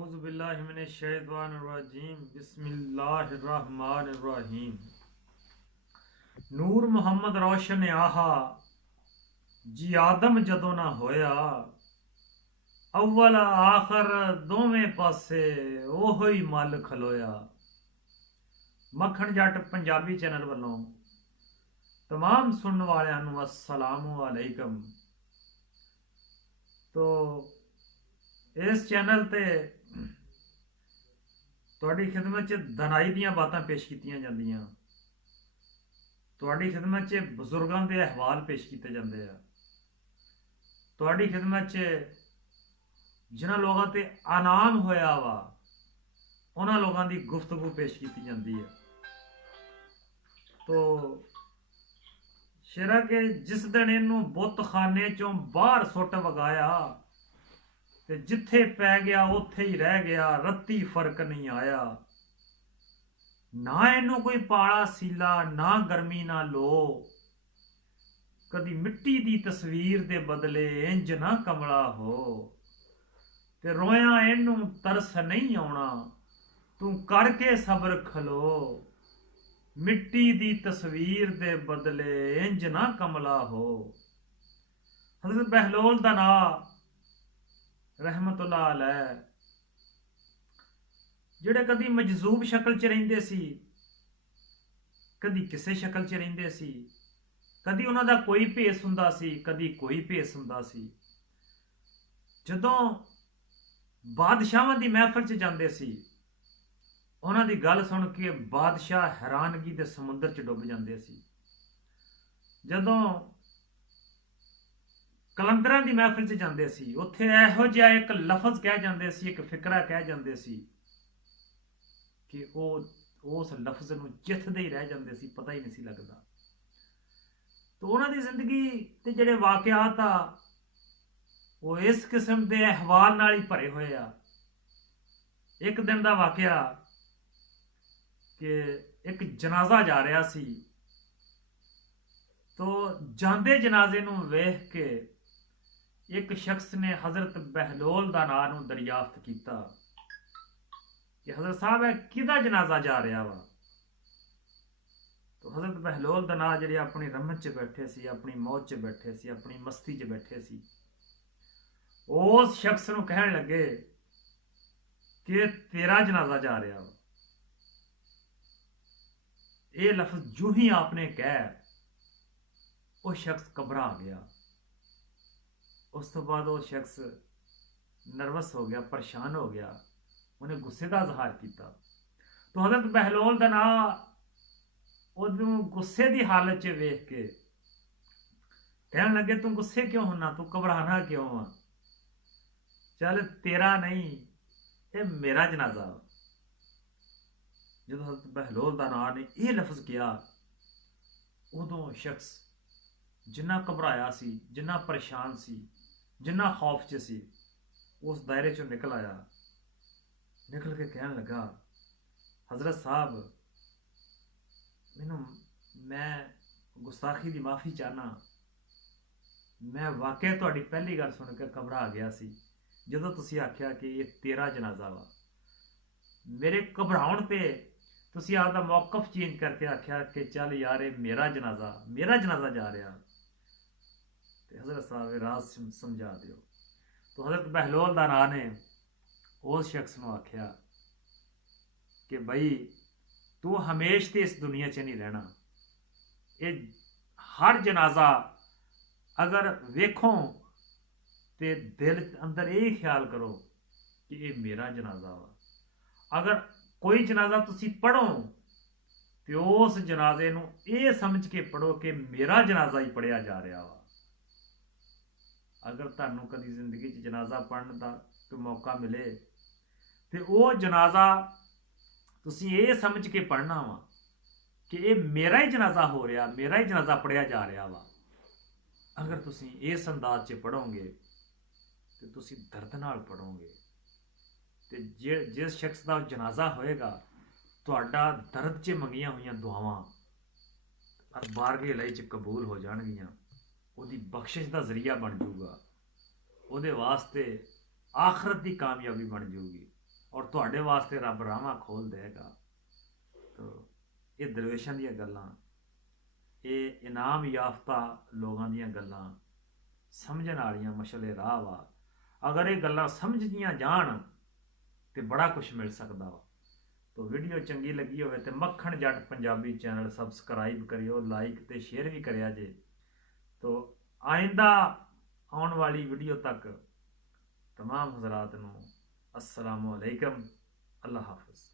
औज़ुबिल्लाहिमिनश्शैतानिर्रजीम बिस्मिल्लाहिर्रहमानिर्रहीम। नूर मुहम्मद रोशन आहा जी आदम जदों ना होया, अव्वल आखर दोवें पासे ओहो ही मल खलोया। मक्खण जट पंजाबी चैनल वालों तमाम सुनने वालियां नूं अस्सलामु अलैकुम। तो इस चैनल ते तुहाडी खिदमत च दनाई दीयां बातां पेश कीतियां जांदियां, तुहाडी खिदमत च बजुर्गां दे अहवाल पेश कीते जांदे आ, तुहाडी खिदमत च जिन्हां लोगां ते अनाम होया वा उन्हां लोगां दी गुफ्तगू पेश कीती जांदी है। तो शेरा के जिस दिन इनू बुतखाने चों बाहर सुट वगाया ते जिथे पै गया उत्थे ही रह गया, रत्ती फर्क नहीं आया। ना इनू कोई पाला सीला, ना गर्मी ना लो, कदी मिट्टी दी तस्वीर दे बदले इंज ना कमला हो। ते रोया इनू तरस नहीं आउणा, तू करके सबर खलो, मिट्टी दी तस्वीर दे बदले इंज ना कमला हो। हज़रत बहलोल दा नां रहमतुल्लाह अलैह ਜਿਹੜੇ कदी मजजूब शक्ल च ਰਹਿੰਦੇ ਸੀ, कदी ਕਿਸੇ शक्ल च ਰਹਿੰਦੇ ਸੀ, कदी ਉਹਨਾਂ ਦਾ ਕੋਈ ਭੇਸ ਹੁੰਦਾ ਸੀ, कदी ਕੋਈ ਭੇਸ ਹੁੰਦਾ ਸੀ। ਜਦੋਂ ਬਾਦਸ਼ਾਹਾਂ ਦੀ ਮਹਿਫਲ 'ਚ ਜਾਂਦੇ ਸੀ, ਉਹਨਾਂ ਦੀ ਗੱਲ ਸੁਣ ਕੇ ਬਾਦਸ਼ਾਹ हैरानगी ਦੇ ਸਮੁੰਦਰ 'ਚ ਡੁੱਬ ਜਾਂਦੇ ਸੀ। ਜਦੋਂ ਕਲੰਦਰਾਂ ਦੀ ਮਹਿਫਲ 'ਚ ਜਾਂਦੇ ਸੀ, ਉੱਥੇ ਇਹੋ ਜਿਹਾ ਇੱਕ ਲਫ਼ਜ਼ ਕਹਿ ਜਾਂਦੇ ਸੀ, ਇੱਕ ਫਿਕਰਾ ਕਹਿ ਜਾਂਦੇ ਸੀ ਕਿ ਉਹ ਉਸ ਲਫ਼ਜ਼ ਨੂੰ ਚਿੱਥਦੇ ਹੀ ਰਹਿ ਜਾਂਦੇ ਸੀ, ਪਤਾ ਹੀ ਨਹੀਂ ਸੀ ਲੱਗਦਾ। ਤਾਂ ਉਹਨਾਂ ਦੀ ਜ਼ਿੰਦਗੀ ਤੇ ਜਿਹੜੇ ਵਾਕਿਆਤ ਆ ਉਹ ਇਸ ਕਿਸਮ ਦੇ ਅਹਿਵਾਲ ਨਾਲ ਹੀ ਭਰੇ ਹੋਏ ਆ। ਇੱਕ ਦਿਨ ਦਾ ਵਾਕਿਆ ਕਿ ਇੱਕ ਜਨਾਜ਼ਾ ਜਾ ਰਿਹਾ ਸੀ, तो ਜਾਂਦੇ ਜਨਾਜ਼ੇ ਨੂੰ ਵੇਖ ਕੇ ਇੱਕ ਸ਼ਖਸ ਨੇ ਹਜ਼ਰਤ ਬਹਿਲੋਲ ਦਾ ਨਾਂ ਨੂੰ ਦਰਿਆਫਤ ਕੀਤਾ ਕਿ ਹਜ਼ਰਤ ਸਾਹਿਬ ਇਹ ਕਿਹਦਾ ਜਨਾਜ਼ਾ ਜਾ ਰਿਹਾ ਵਾ। तो हज़रत बहलोल दा नां ਜਿਹੜੇ ਆਪਣੀ ਰਮਤ 'ਚ ਬੈਠੇ ਸੀ, ਆਪਣੀ ਮੌਜ 'ਚ ਬੈਠੇ ਸੀ, ਆਪਣੀ ਮਸਤੀ 'ਚ ਬੈਠੇ ਸੀ, ਉਸ ਸ਼ਖਸ ਨੂੰ ਕਹਿਣ ਲੱਗੇ ਕਿ ਤੇਰਾ ਜਨਾਜ਼ਾ ਜਾ ਰਿਹਾ ਵਾ। ਇਹ ਲਫ਼ਜ਼ ਜੋ ਹੀ आपने ਕਹਿ, ਉਹ ਸ਼ਖਸ ਘਬਰਾ ਗਿਆ। ਉਸ ਤੋਂ ਬਾਅਦ ਉਹ ਸ਼ਖਸ ਨਰਵਸ ਹੋ ਗਿਆ, ਪਰੇਸ਼ਾਨ ਹੋ ਗਿਆ, ਉਹਨੇ ਗੁੱਸੇ ਦਾ ਇਜ਼ਹਾਰ ਕੀਤਾ। तो हज़रत बहलोल ਦਾ ਨਾਂ ਉਹਨੂੰ ਗੁੱਸੇ ਦੀ ਹਾਲਤ 'ਚ ਵੇਖ ਕੇ ਕਹਿਣ ਲੱਗੇ ਤੂੰ ਗੁੱਸੇ ਕਿਉਂ ਹੁੰਨਾ, ਤੂੰ ਘਬਰਾਣਾ ਕਿਉਂ ਆ, ਚੱਲ ਤੇਰਾ ਨਹੀਂ ਇਹ ਮੇਰਾ ਜਨਾਜ਼ਾ। ਜਦੋਂ ਹਜ਼ਰਤ ਬਹਿਲੋਲ ਦਾ ਨਾਂ ਨੇ ਇਹ ਲਫ਼ਜ਼ ਕਿਹਾ, ਉਦੋਂ ਸ਼ਖਸ ਜਿੰਨਾ ਘਬਰਾਇਆ ਸੀ, ਜਿੰਨਾ ਪਰੇਸ਼ਾਨ ਸੀ, ਜਿੰਨਾ ਖੌਫ 'ਚ ਸੀ, ਉਸ ਦਾਇਰੇ 'ਚੋਂ ਨਿਕਲ ਆਇਆ। ਨਿਕਲ ਕੇ ਕਹਿਣ ਲੱਗਾ ਹਜ਼ਰਤ ਸਾਹਿਬ मैं गुस्ताखी की माफ़ी चाहना, मैं वाकई तुहाडी पहली गल सुन के घबरा गया सी जदों तुसीं आख्या कि ये तेरा जनाजा वा। मेरे घबराउण ते तुसीं आपदा मौकफ चेंज करके आख्या कि चल यार ये मेरा जनाजा जा रहा। तो हज़रत साहब राज समझा दिओ। तो हज़रत बहलोल दा नां ने उस शख्स नूं आख्या कि बई तू हमेश ते इस दुनिया च नहीं रहना, ये हर जनाजा अगर वेखो तो दिल अंदर यही ख्याल करो कि ये मेरा जनाजा वा। अगर कोई जनाजा तुसी पढ़ो तो उस जनाजे नूं ये समझ के पढ़ो कि मेरा जनाजा ही पढ़िया जा रहा वा। अगर तुहानूं कदी जिंदगी च जनाजा पढ़न का कोई मौका मिले तो वह जनाजा तुसी ये समझ के पढ़ना वा कि ये मेरा ही जनाजा हो रहा, मेरा ही जनाजा पढ़िया जा रहा वा। अगर तुसी इस अंदाज च पढ़ोगे तो तुसी दर्द नाल पढ़ोगे, तो जिस शख्स का जनाजा होएगा तुहाडा दर्द च मंगिया हुई दुआवां और बारगे लई च कबूल हो जाणगियां, उहदी बख्शिश का जरिया बन जूगा, उहदे वास्ते आखरत की कामयाबी बन जूगी। ਔਰ ਤੁਹਾਡੇ ਵਾਸਤੇ ਰੱਬ ਰਾਹਾਂ ਖੋਲ ਦੇਗਾ। ਤੋ ਇਹ ਦਰਵੇਸ਼ਾਂ ਦੀਆਂ ਗੱਲਾਂ, ਇਹ ਇਨਾਮ ਯਾਫਤਾ ਲੋਕਾਂ ਦੀਆਂ ਗੱਲਾਂ, ਸਮਝਣ ਵਾਲੀਆਂ ਮਸ਼ਲੇ ਰਾਹ ਵਾ। ਅਗਰ ਇਹ ਗੱਲਾਂ ਸਮਝੀਆਂ ਜਾਣ ਤੇ ਬੜਾ ਕੁਝ ਮਿਲ ਸਕਦਾ ਵਾ। ਤੋ ਵੀਡੀਓ ਚੰਗੀ ਲੱਗੀ ਹੋਵੇ ਤੇ ਮੱਖਣ ਜੱਟ ਪੰਜਾਬੀ ਚੈਨਲ ਸਬਸਕ੍ਰਾਈਬ ਕਰਿਓ, ਲਾਈਕ ਤੇ ਸ਼ੇਅਰ ਵੀ ਕਰਿਆ ਜੇ। ਤੋ ਆਇੰਦਾ ਆਉਣ ਵਾਲੀ ਵੀਡੀਓ ਤੱਕ तमाम हजरात ਨੂੰ अस्सलामु अलैकुम, अल्लाह हाफिज़।